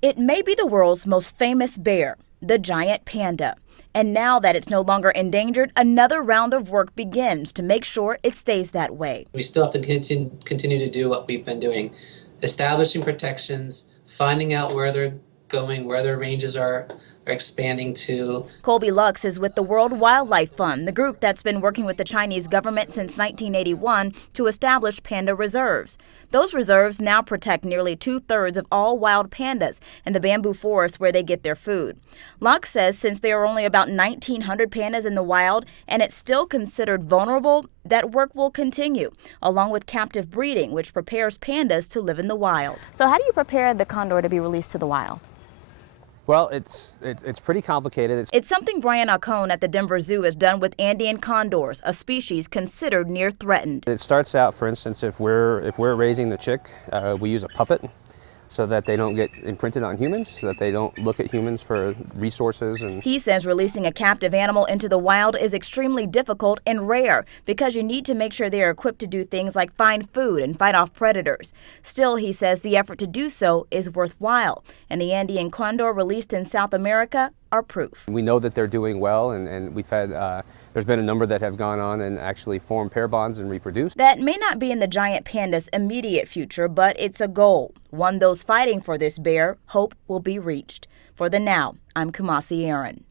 It may be the world's most famous bear, the giant panda. And now that it's no longer endangered, another round of work begins to make sure it stays that way. We still have to continue to do what we've been doing, establishing protections, finding out where they're going, where their ranges are expanding to. Colby Lux is with the World Wildlife Fund, the group that's been working with the Chinese government since 1981 to establish panda reserves. Those reserves now protect nearly 2/3 of all wild pandas in the bamboo forest where they get their food. Lux says since there are only about 1,900 pandas in the wild and it's still considered vulnerable, that work will continue, along with captive breeding, which prepares pandas to live in the wild. So how do you prepare the condor to be released to the wild? Well, it's pretty complicated. It's something Brian Acone at the Denver Zoo has done with Andean condors, a species considered near threatened. It starts out, for instance, if we're raising the chick, we use a puppet so that they don't get imprinted on humans, so that they don't look at humans for resources. And he says releasing a captive animal into the wild is extremely difficult and rare because you need to make sure they are equipped to do things like find food and fight off predators. Still, he says the effort to do so is worthwhile, and the Andean condor released in South America are proof. We know that they're doing well, and we've had, there's been a number that have gone on and actually formed pair bonds and reproduced. That may not be in the giant panda's immediate future, but it's a goal. One those fighting for this bear hope will be reached. For the Now, I'm Kamasi Aaron.